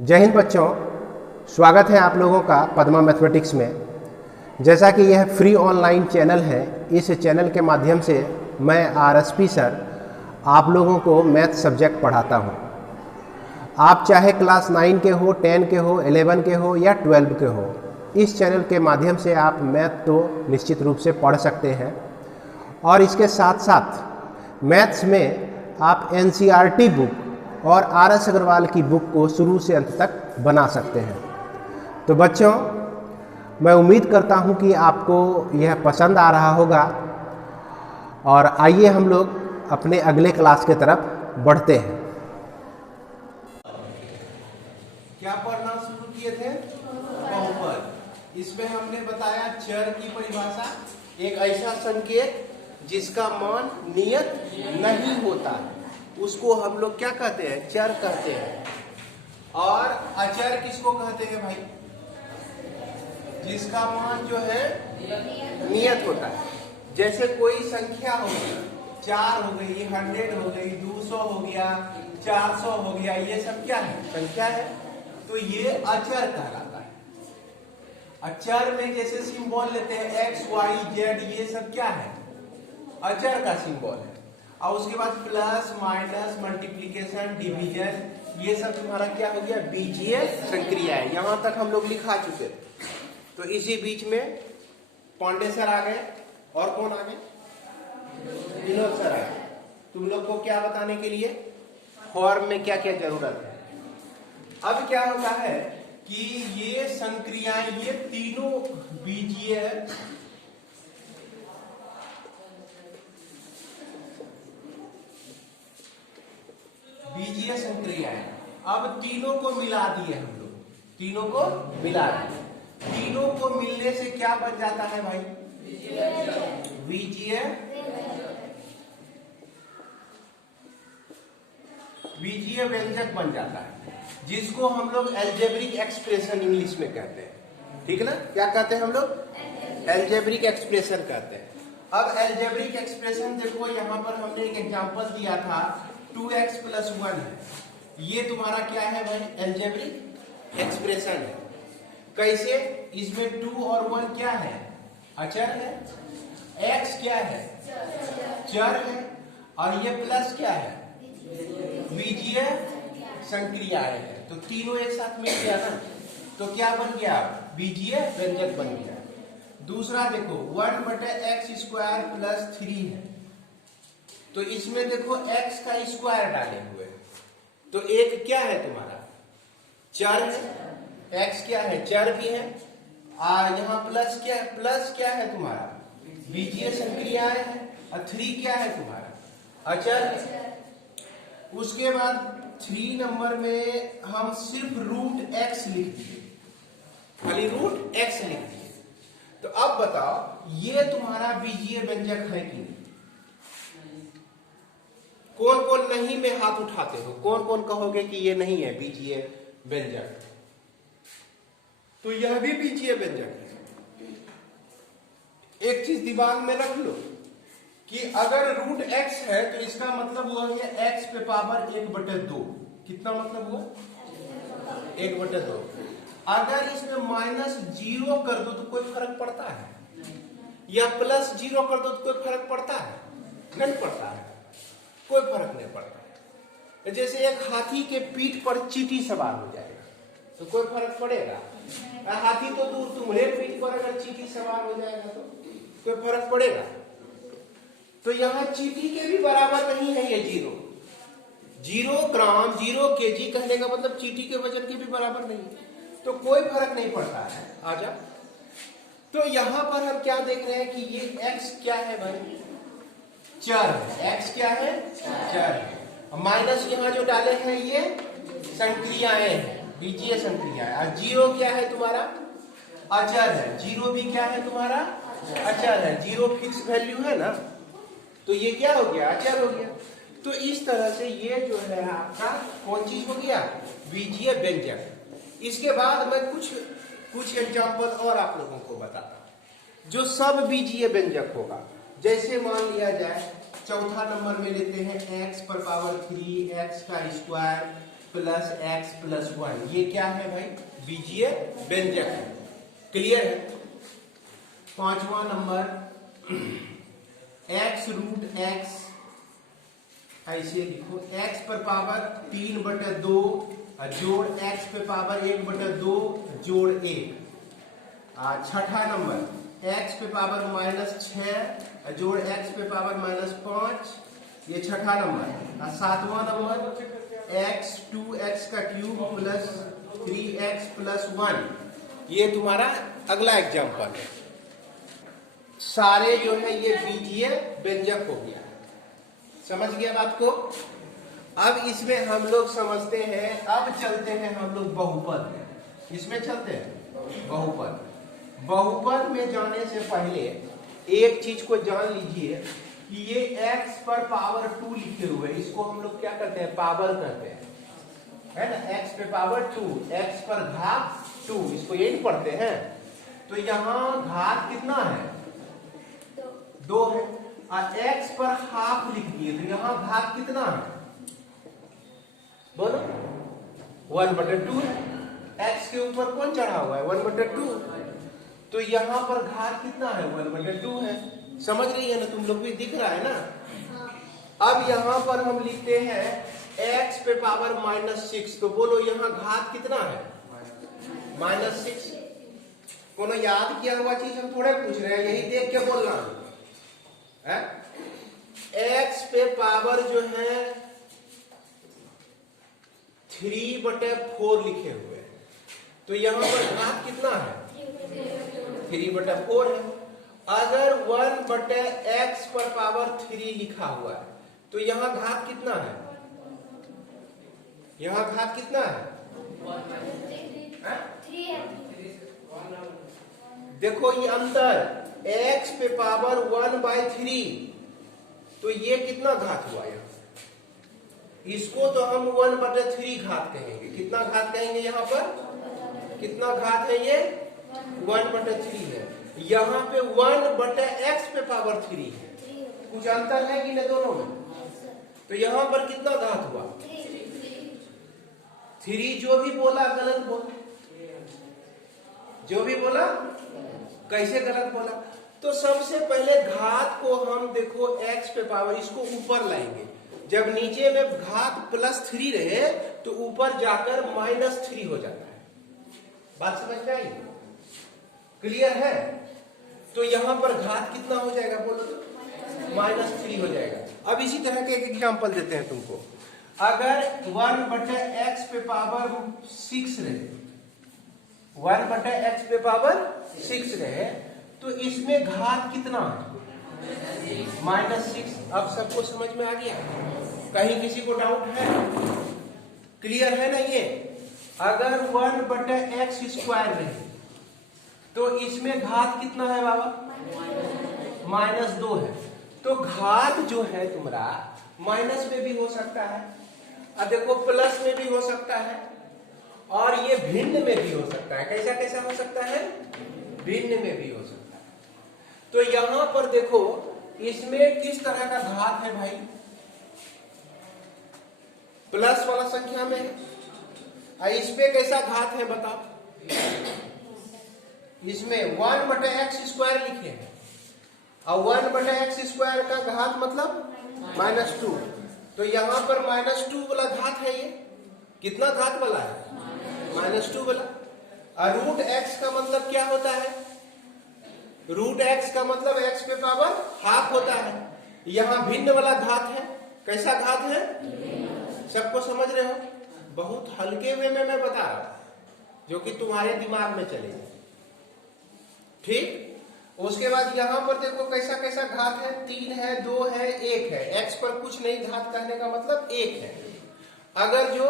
जय हिंद बच्चों, स्वागत है आप लोगों का पद्मा मैथमेटिक्स में। जैसा कि यह फ्री ऑनलाइन चैनल है, इस चैनल के माध्यम से मैं आरएसपी सर आप लोगों को मैथ सब्जेक्ट पढ़ाता हूं। आप चाहे क्लास 9 के हो, 10 के हो, 11 के हो या 12 के हो, इस चैनल के माध्यम से आप मैथ तो निश्चित रूप से पढ़ सकते हैं और इसके साथ साथ मैथ्स में आप एनसीईआरटी बुक और आर.एस. अग्रवाल की बुक को शुरू से अंत तक बना सकते हैं। तो बच्चों, मैं उम्मीद करता हूं कि आपको यह पसंद आ रहा होगा और आइए हम लोग अपने अगले क्लास के तरफ बढ़ते हैं। क्या पढ़ना शुरू किए थे? बहुपद। इसमें हमने बताया चर की परिभाषा, एक ऐसा संकेत जिसका मान नियत नहीं होता, उसको हम लोग क्या कहते हैं? चर कहते हैं। और अचर किसको कहते हैं भाई? जिसका मान जो है नियत होता है। जैसे कोई संख्या हो गई, 4 हो गई, 100 हो गई, 200 हो गया, 400 हो गया, ये सब क्या है? संख्या है। तो ये अचर कहलाता है। अचर में जैसे सिंबल लेते हैं x, y, z, ये सब क्या है? अचर का सिंबल है। और उसके बाद प्लस, माइनस, मल्टीप्लीकेशन, डिवीजन, ये सब तुम्हारा क्या हो गया? बीजीय संक्रियाएं। यहां तक हम लोग लिखा चुके थे। तो इसी बीच में पांडे सर आ गए और कौन आ गए? विनोद सर आ गए। तुम लोग को क्या बताने के लिए? फॉर्म में क्या क्या जरूरत है। अब क्या होता है कि ये संक्रियाएं, ये तीनों बीजीय बीजीय संक्रियाएं। अब तीनों को मिला दिए हम लोग, तीनों को मिला दिए। तीनों को मिलने से क्या बन जाता है भाई? बीजीय व्यंजक बन जाता है, जिसको हम लोग एल्जेब्रिक एक्सप्रेशन इंग्लिश में कहते हैं। ठीक ना? क्या कहते हैं हम लोग? एल्जेब्रिक एक्सप्रेशन कहते हैं। अब एल्जेब्रिक एक्सप्रेशन देखो, यहां पर हमने एक एग्जांपल दिया था, 2x + 1 है। ये तुम्हारा क्या है भाई? एल्जेब्रिक एक्सप्रेशन है। कैसे? इसमें 2 और 1 क्या है? अचर है। x क्या है? चर है। और ये प्लस क्या है? बीजीय संक्रियाएं है। तो तीनों एक साथ मिल गया ना, तो क्या बन गया? बीजीय व्यंजक बन गया। दूसरा देखो, 1/x² + 3 है। तो इसमें देखो x का स्क्वायर डाले हुए, तो एक क्या है तुम्हारा? चर है। x क्या है? चर भी है। यहाँ प्लस क्या है तुम्हारा? बीजीय संक्रियाएं है। और 3 क्या है तुम्हारा? अचर है। उसके बाद 3 नंबर में हम सिर्फ √x लिख दिए, खाली √x लिख दिए। तो अब बताओ, ये तुम्हारा बीजीय व्यंजक है कि नहीं? कौन कौन नहीं में हाथ उठाते हो? कौन कौन कहोगे कि ये नहीं है बीजीय व्यंजक? तो यह भी बीजीय व्यंजक है। एक चीज दिमाग में रख लो कि अगर √x है तो इसका मतलब हुआ ये x पे पावर 1/2। कितना मतलब हुआ? 1/2। अगर इसमें -0 कर दो तो कोई फर्क पड़ता है? या +0 कर दो तो कोई फर्क पड़ता है? नहीं पड़ता है, कोई फर्क नहीं पड़ता। जैसे एक हाथी के पीठ पर चींटी सवार हो जाएगा तो कोई फर्क पड़ेगा? हाथी तो दूर, तुम्हारे पीठ पर अगर चींटी सवार हो जाएगा तो कोई फर्क पड़ेगा? तो यहाँ चींटी के भी बराबर नहीं है ये 0 ग्राम, 0 kg कहने का मतलब चींटी के वजन के भी बराबर नहीं, तो कोई फर्क नहीं पड़ता है। आजा। तो यहाँ पर हम क्या देख रहे हैं कि ये x क्या है भाई? चर है। x क्या है? चर है। माइनस यहाँ जो डाले हैं ये संक्रियाएं हैं, बीजीय संक्रियाएं। और 0 क्या है तुम्हारा? अचर है। 0 भी क्या है तुम्हारा? अचर है। 0 फिक्स वैल्यू है ना, तो ये क्या हो गया? अचर हो गया। तो इस तरह से ये जो है आपका कौन चीज हो गया? बीजीय व्यंजक। इसके बाद मैं कुछ एग्जांपल और आप लोगों को बताता हूं जो सब बीजीय व्यंजक होगा। जैसे मान लिया जाए, चौथा नंबर में लेते हैं x⁴ x² plus x plus 1, ये क्या है भाई? बीजीय व्यंजक है। क्लियर है? पांचवा नंबर, एक्स रूट एक्स, ऐसे लिखो, एक्स पर पावर 3/2 जोड़ एक्स पे पावर 1/2 जोड़ 1। छठा नंबर, एक्स पे पावर -6 जोड़ एक्स पे पावर -5, ये छठा नंबर। सातवां नंबर, एक्स 2x का क्यूब प्लस 3x प्लस 1, ये तुम्हारा अगला एग्जाम्पल है। सारे जो है ये बीजीय व्यंजक हो गया। समझ गया बात को? अब इसमें हम लोग समझते हैं, अब चलते हैं हम लोग बहुपद में। इसमें चलते हैं बहुपद। बहुपद में जाने से पहले एक चीज को जान लीजिए कि ये x पर पावर 2 लिखे हुए, इसको हम लोग क्या करते हैं? पावर करते हैं, है ना? x पे पावर 2, x पर घात 2, इसको यही पढ़ते हैं। तो यहाँ घात कितना है? 2 है। और x पर हाफ लिख दिए, तो यहाँ घात कितना है? बोलो, 1/2 है। x के ऊपर कौन चढ़ा हुआ है? 1/2। तो यहाँ पर घात कितना है? 1/2 है। समझ रही है ना? तुम लोग भी दिख रहा है ना? अब यहाँ पर हम लिखते हैं x पे पावर -6, तो बोलो यहाँ घात कितना है? -6। कोनो याद किया हुआ चीज हम थोड़े पूछ रहे हैं, यही देख के बोलना है। x पे पावर जो है 3/4 लिखे हुए हैं, तो यहाँ पर घात कितना है? 3/4 है। अगर 1/x पर पावर 3 लिखा हुआ है, तो यहाँ घात कितना है? यहाँ घात कितना है? देखो ये अंतर, x पे पावर 1/3, तो ये कितना घात हुआ यहाँ? इसको तो हम 1/3 घात कहेंगे। कितना घात कहेंगे यहाँ पर? कितना घात है ये? 1/3 है। यहाँ पे 1/x पे पावर 3 है। कुछ अंतर है कि नहीं दोनों में? तो यहाँ पर कितना घात हुआ? 3। जो भी बोला गलत बोला, जो भी बोला कैसे गलत बोला? तो सबसे पहले घात को हम देखो x पे पावर, इसको ऊपर लाएंगे। जब नीचे में घात +3 रहे तो ऊपर जाकर -3 हो जाता है। बात समझ में आई? क्लियर है? तो यहां पर घात कितना हो जाएगा? बोलो तो -3 हो जाएगा। अब इसी तरह के एक एग्जांपल देते हैं तुमको। अगर 1/x पे पावर 6 रहे, 1/x पे पावर 6 रहे, तो इसमें घात कितना है? -6। अब सबको समझ में आ गया? कहीं किसी को डाउट है? क्लियर है ना? ये अगर 1/x² रहे, तो इसमें घात कितना है बाबा? -2 है। तो घात जो है तुम्हारा माइनस में भी हो सकता है, अब देखो प्लस में भी हो सकता है, और ये भिन्न में भी हो सकता है। कैसा कैसा हो सकता है? भिन्न में भी हो सकता है। तो यहां पर देखो, इसमें किस तरह का घात है भाई? प्लस वाला संख्या में है। इस पे कैसा घात है बताओ? इसमें 1/x² लिखे हैं, और 1/x² का घात मतलब -2। तो यहां पर -2 वाला घात है। ये कितना घात वाला है? -2 वाला। और √x का मतलब क्या होता है? √x का मतलब x पे पावर हाफ होता है। यहाँ भिन्न वाला घात है। कैसा घात है? सबको समझ रहे हो? बहुत हल्के वे में मैं बता रहा हूं, जो कि तुम्हारे दिमाग में चलेगा। ठीक? उसके बाद यहाँ पर देखो कैसा कैसा घात है। 3 है, 2 है, 1 है। x पर कुछ नहीं, घात कहने का मतलब 1 है। अगर जो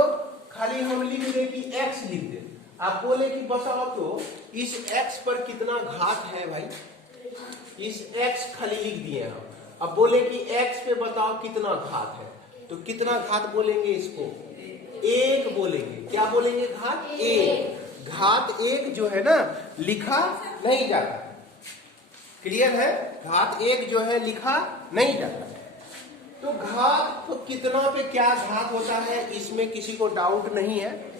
खाली हम लिख दे कि x लिख दे, आप बोले कि बताओ तो इस x पर कितना घात है भाई? इस x खाली लिख दिए हम। अब बोले कि x पे बताओ कितना घात है, तो कितना घात बोलेंगे इसको? 1 बोलेंगे। क्या बोलेंगे? घात 1। घात 1 जो है ना, लिखा नहीं जाता। क्लियर है? घात 1 जो है लिखा नहीं जाता। तो घात कितना पे क्या घात होता है इसमें किसी को डाउट नहीं है,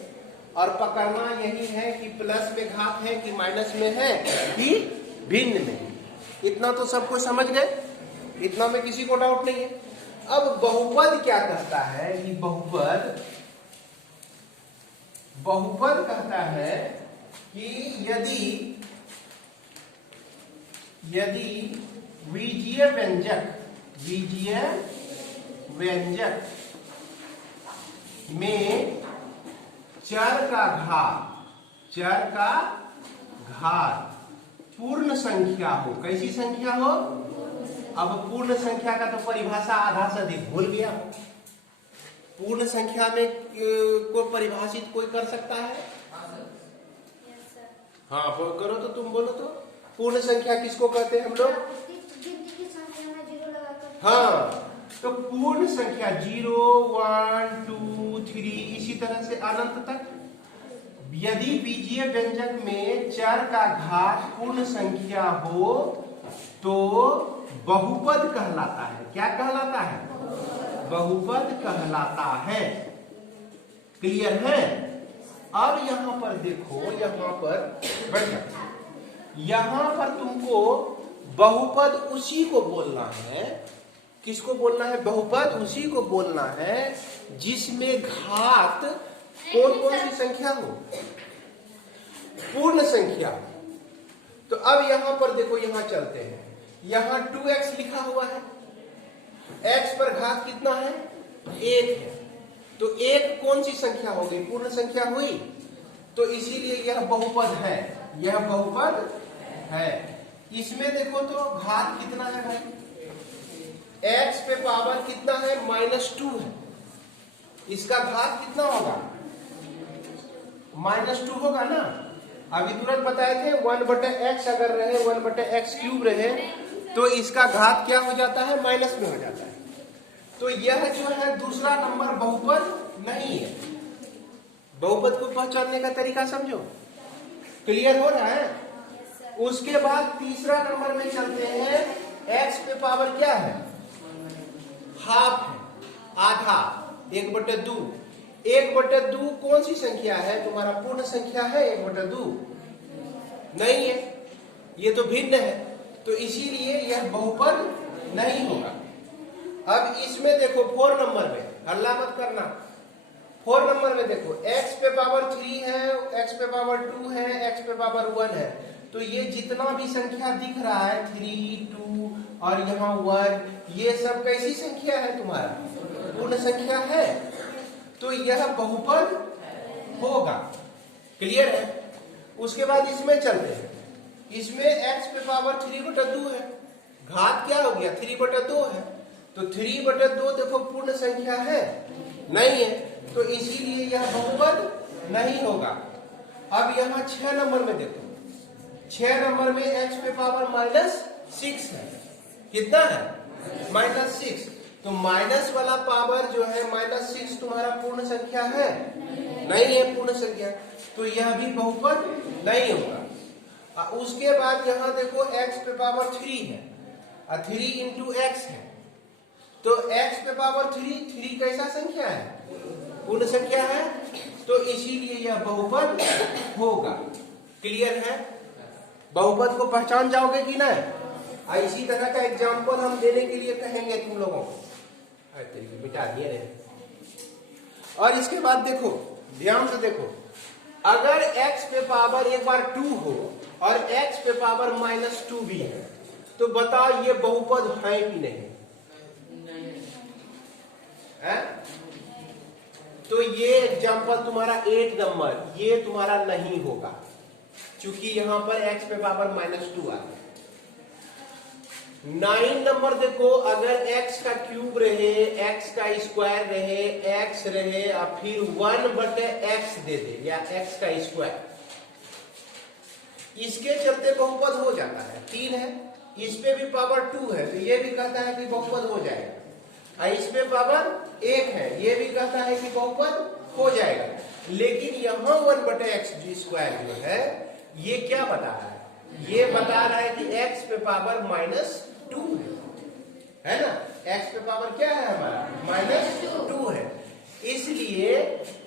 और पकड़ना यही है कि प्लस में घात है कि माइनस में है कि भिन्न में। इतना तो सबको समझ गए, इतना में किसी को डाउट नहीं है। अब बहुपद क्या कहता है कि बहुपद कहता है कि यदि बीजीय व्यंजक में चर का घात पूर्ण संख्या हो। कैसी संख्या हो? अब पूर्ण संख्या का तो परिभाषा आधा से अधिक भूल गया। पूर्ण संख्या में को परिभाषित कोई कर सकता है? हाँ करो तो, तुम बोलो तो। पूर्ण संख्या किसको कहते हैं हम लोग? हाँ, तो पूर्ण संख्या 0, 1, 2, 3 इसी तरह से अनंत तक। यदि बीजीय व्यंजक में चर का घात पूर्ण संख्या हो तो बहुपद कहलाता है। क्या कहलाता है? बहुपद कहलाता है। क्लियर है? अब यहां पर देखो, यहां पर बढ़िया, यहां पर तुमको बहुपद उसी को बोलना है। किसको बोलना है? बहुपद उसी को बोलना है जिसमें घात कौन सी संख्या हो? पूर्ण संख्या। तो अब यहां पर देखो, यहां चलते हैं, यहां 2x लिखा हुआ है, x पर घात कितना है? 1 है। तो 1 कौन सी संख्या हो गई? पूर्ण संख्या हुई। तो इसीलिए यह बहुपद है, यह बहुपद है। इसमें देखो तो घात कितना है भाई? x पे पावर कितना है? -2 है। इसका घात कितना होगा? -2 होगा ना। अभी तुरंत बताए थे 1/x अगर रहे, 1/x³ रहे तो इसका घात क्या हो जाता है? माइनस में हो जाता है। तो यह जो है दूसरा नंबर बहुपद नहीं है। बहुपद को पहचानने का तरीका समझो। क्लियर हो रहा है? उसके बाद तीसरा नंबर में चलते हैं। x पे पावर क्या है? हाफ है, आधा, 1/2। 1/2 कौन सी संख्या है? तुम्हारा पूर्ण संख्या है 1/2? नहीं है, ये तो भिन्न है। तो इसीलिए यह बहुपद नहीं होगा। अब इसमें देखो 4 नंबर में, हल्ला मत करना। 4 नंबर में देखो, x पे पावर 3 है, x पे पावर 2 है, x पे पावर 1 है। तो ये जितना भी संख्या दिख रहा है 3, 2 और यहाँ 1, ये सब कैसी संख्या है? तुम्हारा पूर्ण संख्या है। तो यह बहुपद होगा। क्लियर है? उसके बाद इसमें चलते हैं। इसमें x पे पावर 3/2 है, घात क्या हो गया? 3/2 है। तो 3/2 देखो पूर्ण संख्या है? नहीं है। तो इसीलिए यह बहुपद नहीं होगा। अब यहाँ 6 नंबर में देखो, 6 नंबर में x पे पावर -6 है। कितना है? -6। तो माइनस वाला पावर जो है -6 तुम्हारा पूर्ण संख्या है? नहीं है पूर्ण संख्या। तो यह भी बहुपद नहीं होगा। उसके बाद यहाँ देखो x पे पावर 3 है और 3 × x है। तो x पे पावर 3 कैसा संख्या है? पूर्ण संख्या है। तो इसीलिए यह बहुपद होगा। क्लियर है? बहुपद को पहचान जाओगे कि नहीं? इसी तरह का एग्जाम्पल हम देने के लिए कहेंगे तुम लोगों को। मिटा दिए रे। और इसके बाद देखो, ध्यान से देखो, अगर x पे पावर एक बार 2 हो और x पे पावर -2 भी है, तो बताओ ये बहुपद है कि नहीं? है? तो ये एग्जाम्पल तुम्हारा 8 नंबर, ये तुम्हारा नहीं होगा, क्योंकि यहां पर x पे पावर -2 आ गया। 9 नंबर देखो, अगर x का क्यूब रहे, x का स्क्वायर रहे, x रहे और फिर 1/x दे दे या x का स्क्वायर, इसके चलते बहुपद हो जाता है। 3 है, इस पे भी पावर 2 है, तो ये भी कहता है कि बहुपद हो जाएगा। इस पे पावर 1 है, ये भी कहता है कि बहुपद हो जाएगा। लेकिन यहाँ 1/x² जो है, ये क्या बता रहा है? ये बता रहा है कि x पे पावर -2 है ना। x पे पावर क्या है हमारा -2 है, इसलिए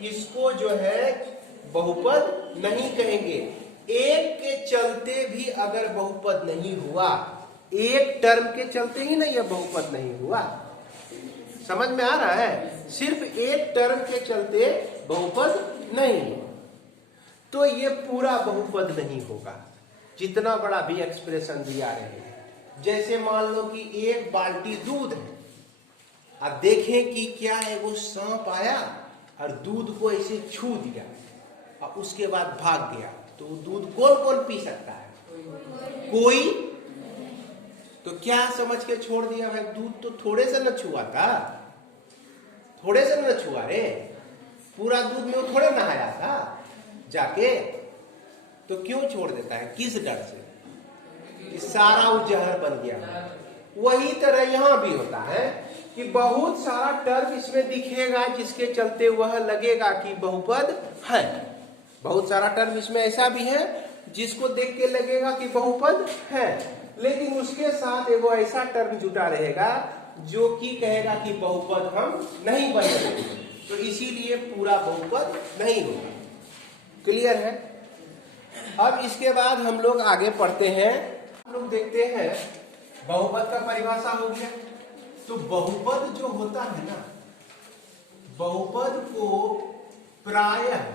इसको जो है बहुपद नहीं कहेंगे। एक के चलते भी अगर बहुपद नहीं हुआ, एक टर्म के चलते ही नहीं, यह बहुपद नहीं हुआ। समझ में आ रहा है? सिर्फ एक टर्म के चलते बहुपद नहीं हुआ तो ये पूरा बहुपद नहीं होगा, जितना बड़ा भी एक्सप्रेशन दिया रहे। जैसे मान लो कि एक बाल्टी दूध है, अब देखें कि क्या है, वो सांप आया और दूध को ऐसे छू दिया और उसके बाद भाग गया, तो दूध कौन कौन पी सकता है? कोई। तो क्या समझ के छोड़ दिया भाई, दूध तो थोड़े से न छुआ था, थोड़े से न छुआ रे, पूरा दूध में वो थोड़े नहाया था जाके, तो क्यों छोड़ देता है? किस डर से? कि सारा वो जहर बन गया। वही तरह यहां भी होता है कि बहुत सारा टर्म इसमें दिखेगा जिसके चलते वह लगेगा कि बहुपद है। बहुत सारा टर्म इसमें ऐसा भी है जिसको देख के लगेगा कि बहुपद है, लेकिन उसके साथ एगो ऐसा टर्म जुटा रहेगा जो कि कहेगा कि बहुपद हम नहीं बन रहे, तो इसीलिए पूरा बहुपद नहीं होगा। क्लियर है? अब इसके बाद हम लोग आगे पढ़ते हैं, हम लोग देखते हैं बहुपद का परिभाषा हो गया। तो बहुपद जो होता है ना, बहुपद को प्रायः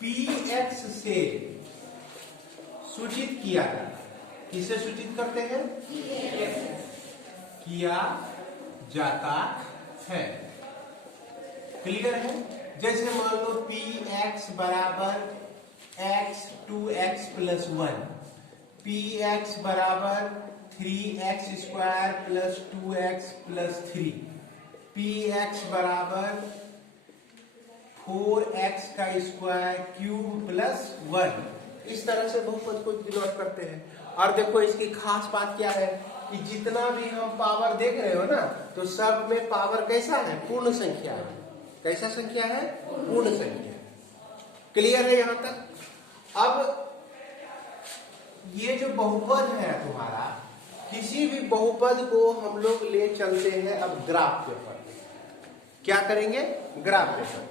px से सूचित किया जाता है। किसे सूचित करते हैं? किया जाता है। क्लियर है? जैसे मान लो px बराबर x 2x प्लस 1, px बराबर 3x square plus 2x plus 3, px बराबर 4x का स्क्वायर क्यूब प्लस 1। इस तरह से बहुपद को डिनोट करते हैं। और देखो इसकी खास बात क्या है कि जितना भी हम पावर देख रहे हो ना, तो सब में पावर कैसा है? पूर्ण संख्या है। कैसा संख्या है? पूर्ण संख्या। क्लियर है यहां तक? अब ये जो बहुपद है तुम्हारा, किसी भी बहुपद को हम लोग ले चलते हैं अब ग्राफ पेपर। क्या करेंगे? ग्राफ पेपर,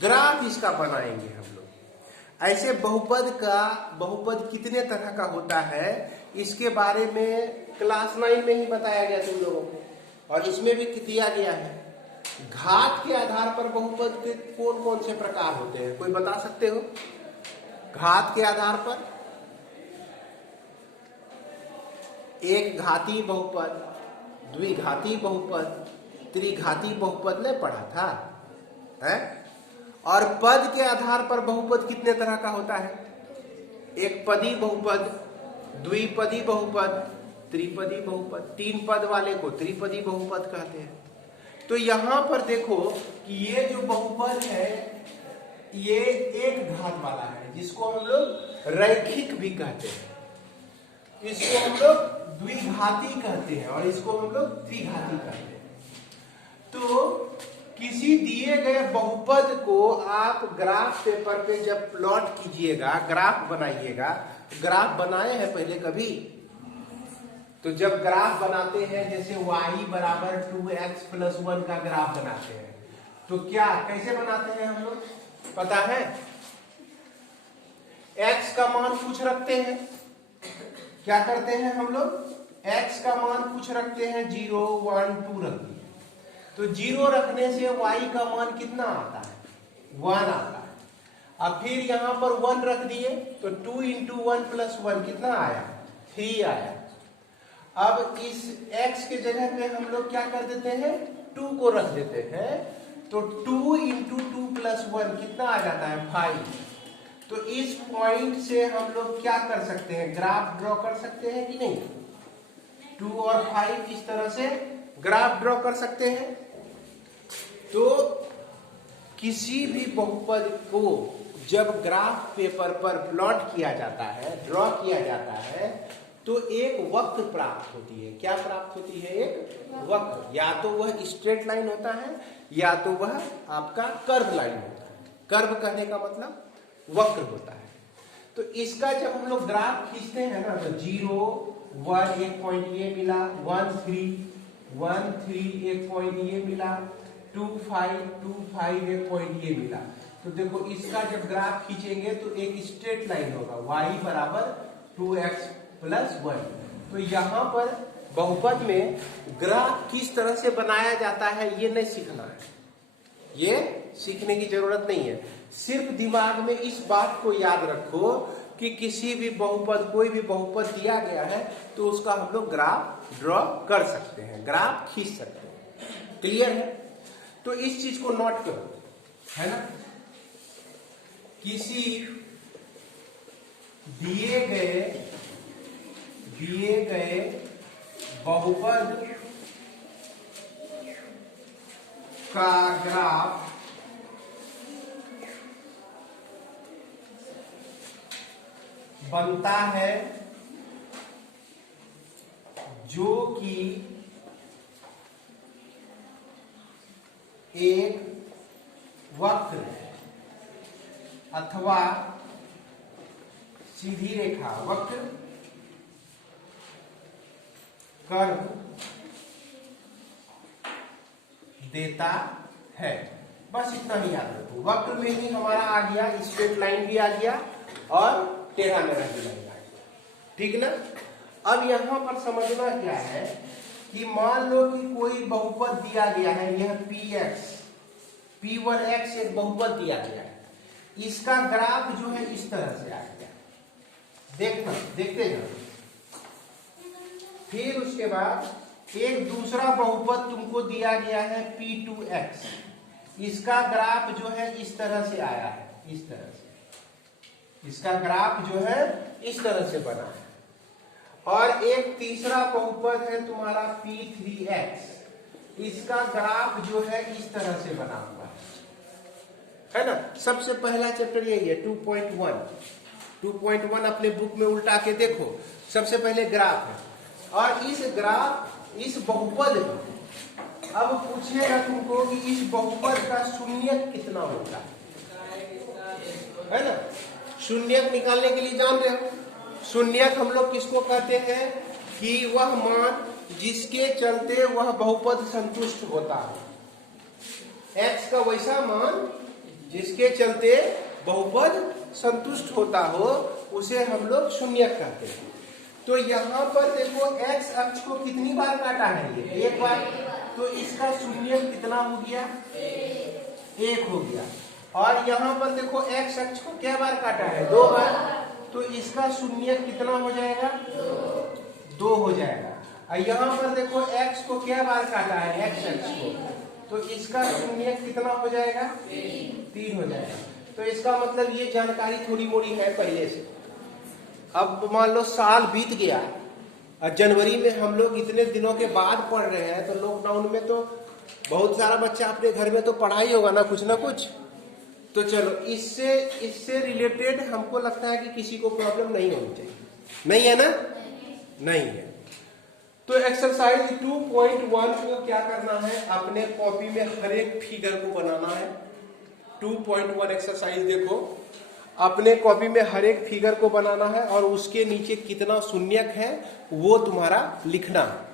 ग्राफ इसका बनाएंगे हम लोग। ऐसे बहुपद कितने तरह का होता है इसके बारे में क्लास 9 में ही बताया गया तुम लोगों को, और इसमें भी दिया गया है। घात के आधार पर बहुपद के कौन कौन से प्रकार होते हैं, कोई बता सकते हो? घात के आधार पर एक घाती बहुपद, द्विघाती बहुपद, त्रिघाती बहुपद ने पढ़ा था है? और पद के आधार पर बहुपद कितने तरह का होता है? एक पदी बहुपद, द्विपदी बहुपद, त्रिपदी बहुपद। 3 पद वाले को त्रिपदी बहुपद कहते हैं। तो यहां पर देखो कि ये जो बहुपद है ये एक घात वाला है, जिसको हम लोग रैखिक भी कहते हैं, इसको हम लोग द्विघाती कहते हैं और इसको हम लोग त्रिघाती कहते हैं। तो किसी दिए गए बहुपद को आप ग्राफ पेपर पे जब प्लॉट कीजिएगा, ग्राफ बनाइएगा, ग्राफ बनाए हैं पहले कभी? तो जब ग्राफ बनाते हैं, जैसे y बराबर 2x प्लस 1 का ग्राफ बनाते हैं, तो क्या कैसे बनाते हैं हम लोग पता है? x का मान कुछ रखते हैं, क्या करते हैं हम लोग? x का मान कुछ रखते हैं, 0 1 2 रख दिए, तो 0 रखने से y का मान कितना आता है? 1 आता है। अब फिर यहां पर 1 रख दिए तो 2 इंटू 1 प्लस 1 कितना आया? 3 आया। अब इस x के जगह पे हम लोग क्या कर देते हैं? 2 को रख देते हैं, तो 2 इंटू 2 प्लस 1 कितना आ जाता है? 5। तो इस पॉइंट से हम लोग क्या कर सकते हैं? ग्राफ ड्रॉ कर सकते हैं कि नहीं? 2 और 5 इस तरह से ग्राफ ड्रॉ कर सकते हैं। तो किसी भी बहुपद को जब ग्राफ पेपर पर प्लॉट किया जाता है, ड्रॉ किया जाता है, तो एक वक्र प्राप्त होती है। क्या प्राप्त होती है? एक वक्र। या तो वह स्ट्रेट लाइन होता है या तो वह आपका कर्व लाइन होता है। कर्व कहने का मतलब वक्र होता है। तो इसका जब हम लोग ग्राफ खींचते हैं ना, तो 0 1 एक पॉइंट ये मिला, 1 3 1 3 एक पॉइंट ये मिला, 2 5 2 5 एक पॉइंट ये मिला। तो देखो इसका जब ग्राफ खींचेंगे तो एक स्ट्रेट लाइन होगा, y बराबर 2x प्लस 1। तो यहाँ पर बहुपद में ग्राफ किस तरह से बनाया जाता है ये नहीं सीखना है, ये सीखने की जरूरत नहीं है। सिर्फ दिमाग में इस बात को याद रखो कि किसी भी बहुपद, कोई भी बहुपद दिया गया है तो उसका हम लोग ग्राफ ड्रॉ कर सकते हैं, ग्राफ खींच सकते हैं। क्लियर है? तो इस चीज को नोट करो, है ना। किसी दिए गए बहुपद का ग्राफ बनता है जो कि एक वक्र अथवा सीधी रेखा, वक्र, कर्व देता है। बस इतना ही याद रखो। वक्र में ही हमारा आ गया, स्ट्रेट लाइन भी आ गया और टेढ़ा मेढ़ा भी आ गया, ठीक ना। अब यहां पर समझना क्या है कि मान लो कि कोई बहुपद दिया गया है, यह P1x एक बहुपद दिया गया है, इसका ग्राफ जो है इस तरह से आ गया, देखते जाओ। फिर उसके बाद एक दूसरा बहुपद तुमको दिया गया है P2x, इसका ग्राफ जो है इस तरह से आया है, इस तरह से इसका ग्राफ जो है इस तरह से बना है। और एक तीसरा बहुपद है तुम्हारा P3x, इसका ग्राफ जो है इस तरह से बना हुआ है ना। सबसे पहला चैप्टर यही है 2.1 अपने बुक में उल्टा के देखो। सबसे पहले ग्राफ है और इस बहुपद में अब पूछेगा तुमको कि इस बहुपद का शून्यक कितना होता है ना। शून्यक निकालने के लिए जान रहे हो, शून्यक हम लोग किसको कहते हैं कि वह मान जिसके चलते वह बहुपद संतुष्ट होता है। x का वैसा मान जिसके चलते बहुपद संतुष्ट होता हो उसे हम लोग शून्यक कहते हैं। तो यहाँ पर देखो x अक्ष को कितनी बार काटा है, ये एक बार, तो इसका शून्यक कितना हो गया, 1 हो गया। और यहाँ पर देखो x अक्ष को क्या बार काटा है, 2 बार, तो इसका शून्यक कितना हो जाएगा, 2 हो जाएगा। और यहाँ पर देखो x को क्या बार काटा है, x अक्ष को, तो इसका शून्यक कितना हो जाएगा, 3 हो जाएगा। तो इसका मतलब ये जानकारी थोड़ी मोड़ी है पहले से। अब मान लो साल बीत गया और जनवरी में हम लोग इतने दिनों के बाद पढ़ रहे हैं, तो लॉकडाउन में तो बहुत सारा बच्चा अपने घर में तो पढ़ाई होगा ना कुछ। तो चलो इससे रिलेटेड हमको लगता है कि किसी को प्रॉब्लम नहीं होनी चाहिए, नहीं है ना, नहीं है। तो एक्सरसाइज 2.1 को क्या करना है, अपने कॉपी में हर एक फिगर को बनाना है। 2.1 एक्सरसाइज देखो, अपने कॉपी में हर एक फिगर को बनाना है और उसके नीचे कितना शून्यक है वो तुम्हारा लिखना है।